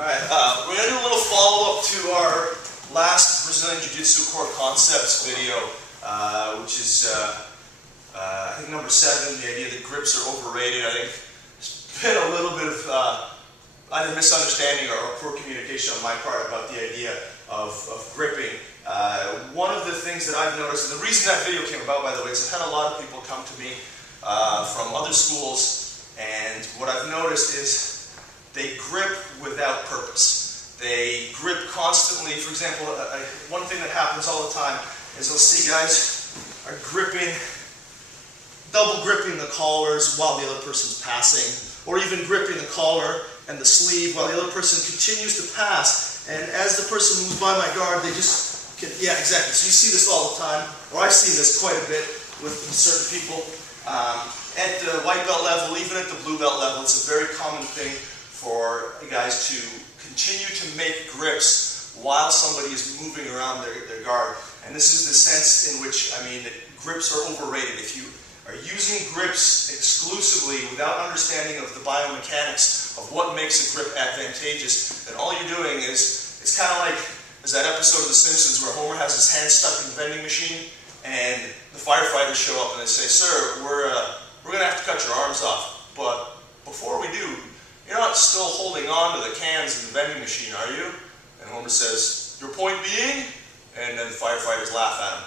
Alright, we're going to do a little follow-up to our last Brazilian Jiu-Jitsu core concepts video, which is, I think, number 7, the idea that grips are overrated. I think there's been a little bit of either misunderstanding or poor communication on my part about the idea of gripping. One of the things that I've noticed, and the reason that video came about, by the way, is I've had a lot of people come to me from other schools, and what I've noticed is they grip without purpose. They grip constantly. For example, one thing that happens all the time is I'll see guys are gripping, double gripping the collars while the other person's passing, or even gripping the collar and the sleeve while the other person continues to pass. And as the person moves by my guard, they just can, yeah, exactly. So you see this all the time, or I've seen this quite a bit with certain people. At the white belt level, even at the blue belt level, it's a very common thing for guys to continue to make grips while somebody is moving around their guard. And this is the sense in which, I mean, that grips are overrated. If you are using grips exclusively without understanding of the biomechanics of what makes a grip advantageous, then all you're doing is, it's kind of like, there's that episode of The Simpsons where Homer has his hand stuck in the vending machine and the firefighters show up and they say, "Sir, we're going to have to cut your arms off, but before we do, you're not still holding on to the cans in the vending machine, are you?" And Homer says, "Your point being?" And then the firefighters laugh at him.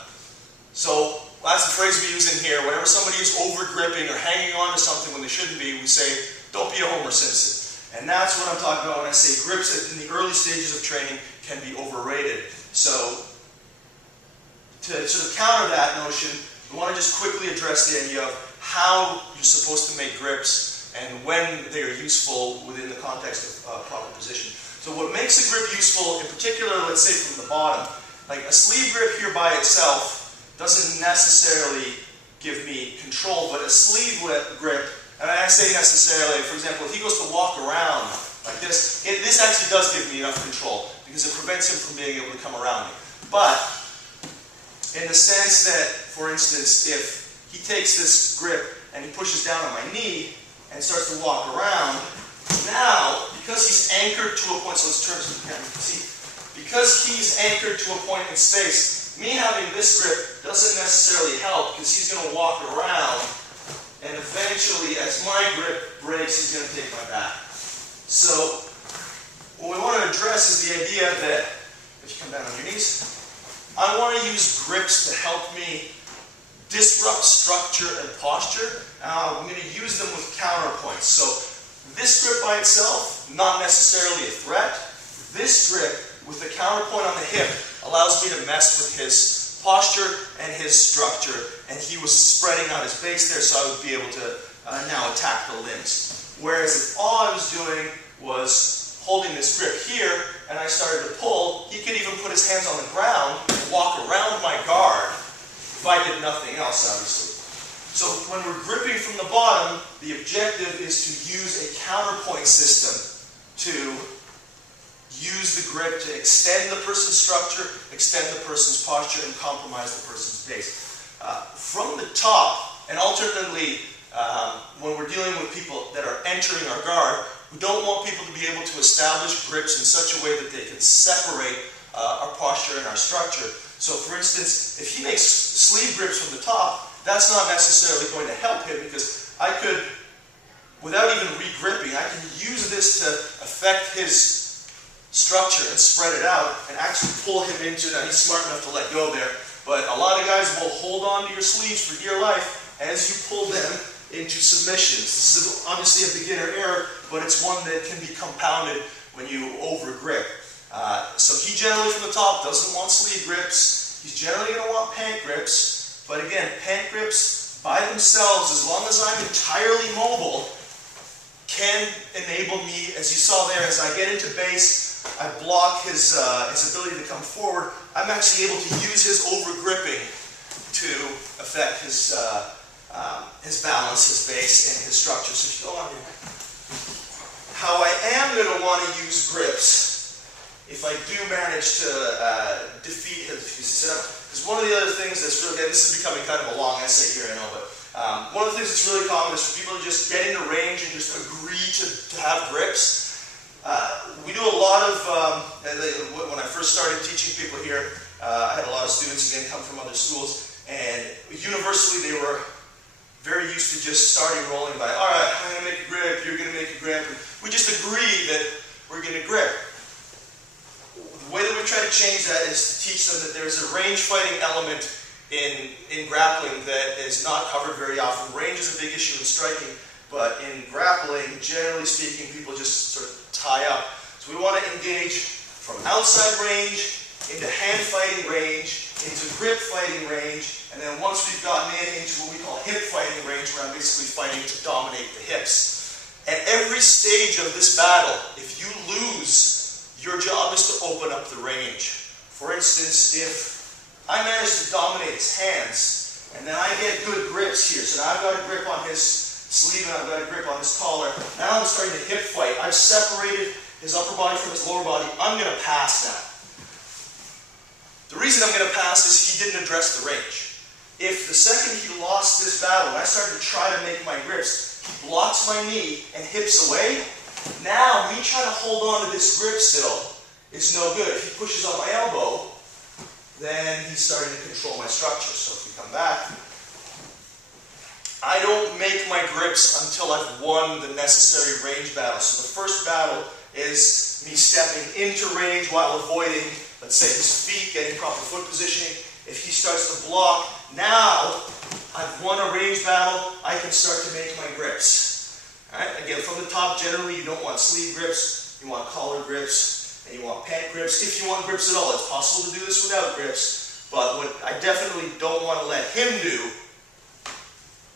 So that's the phrase we use in here. Whenever somebody is over gripping or hanging on to something when they shouldn't be, we say, "Don't be a Homer Simpson." And that's what I'm talking about when I say grips in the early stages of training can be overrated. So to sort of counter that notion, we want to just quickly address the idea of how you're supposed to make grips and when they are useful within the context of proper position. So what makes a grip useful, in particular, let's say from the bottom, like a sleeve grip here by itself doesn't necessarily give me control, but a sleeve grip, and I say necessarily, for example, if he goes to walk around like this, this actually does give me enough control because it prevents him from being able to come around me. But in the sense that, for instance, if he takes this grip and he pushes down on my knee, and starts to walk around, now, because he's anchored to a point, so let's turn so you can see, because he's anchored to a point in space, me having this grip doesn't necessarily help because he's going to walk around, and eventually, as my grip breaks, he's going to take my back. So, what we want to address is the idea that, if you come down on your knees, I want to use grips to help me disrupt structure and posture. I'm going to use them with counterpoints. So this grip by itself, not necessarily a threat. This grip with the counterpoint on the hip allows me to mess with his posture and his structure. And he was spreading out his base there, so I would be able to now attack the limbs. Whereas if all I was doing was holding this grip here, and I started to pull, he could even put his hands on the ground and walk around my guard if I did nothing else, obviously. So when we're gripping from the bottom, the objective is to use a counterpoint system to use the grip to extend the person's structure, extend the person's posture, and compromise the person's base. From the top, and alternately, when we're dealing with people that are entering our guard, we don't want people to be able to establish grips in such a way that they can separate our posture and our structure. So for instance, if he makes sleeve grips from the top, that's not necessarily going to help him because I could, without even re-gripping, I can use this to affect his structure and spread it out and actually pull him into, now he's smart enough to let go there, but a lot of guys will hold on to your sleeves for dear life as you pull them into submissions. This is obviously a beginner error, but it's one that can be compounded when you over-grip. So he generally from the top doesn't want sleeve grips. He's generally going to want pant grips. But again, pant grips by themselves, as long as I'm entirely mobile, can enable me, as you saw there, as I get into base, I block his ability to come forward. I'm actually able to use his over-gripping to affect his balance, his base, and his structure. So if you go on here, how I am going to want to use grips if I do manage to defeat his setup, because one of the other things that's really, this is becoming kind of a long essay here, I know, but one of the things that's really common is for people to just get into range and just agree to have grips. We do a lot of, when I first started teaching people here, I had a lot of students, again, come from other schools, and universally they were very used to just starting rolling by, all right, I'm going to make a grip, you're going to make a grip, and we just agree that we're going to grip. The way that we try to change that is to teach them that there's a range fighting element in grappling that is not covered very often. Range is a big issue in striking, but in grappling, generally speaking, people just sort of tie up. So we want to engage from outside range into hand fighting range, into grip fighting range, and then once we've gotten into what we call hip fighting range, where I'm basically fighting to dominate the hips. At every stage of this battle, if you lose, your job is to open up the range. For instance, if I manage to dominate his hands, and then I get good grips here, so now I've got a grip on his sleeve and I've got a grip on his collar, now I'm starting to hip fight. I've separated his upper body from his lower body. I'm going to pass now. The reason I'm going to pass is he didn't address the range. If the second he lost this battle, and I started to try to make my grips, he blocks my knee and hips away, now me trying to hold on to this grip still is no good. If he pushes on my elbow, then he's starting to control my structure. So if we come back, I don't make my grips until I've won the necessary range battle. So the first battle is me stepping into range while avoiding, let's say, his feet, getting proper foot positioning. If he starts to block, now I've won a range battle, I can start to make my grips. All right? Again, from the top, generally you don't want sleeve grips, you want collar grips, and you want pant grips. If you want grips at all, it's possible to do this without grips, but what I definitely don't want to let him do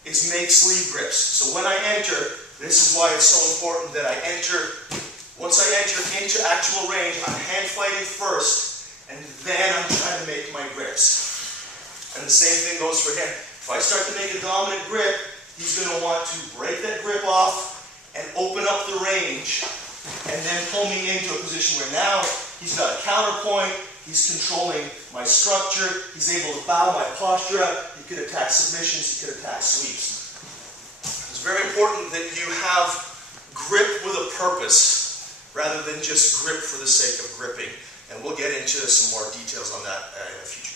is make sleeve grips. So when I enter, this is why it's so important that I enter, once I enter into actual range, I'm hand fighting first, and then I'm trying to make my grips. And the same thing goes for him. If I start to make a dominant grip, he's going to want to break that grip off and open up the range, and then pull me into a position where now he's got a counterpoint, he's controlling my structure, he's able to bow my posture up, he could attack submissions, he could attack sweeps. It's very important that you have grip with a purpose rather than just grip for the sake of gripping. And we'll get into some more details on that in a future.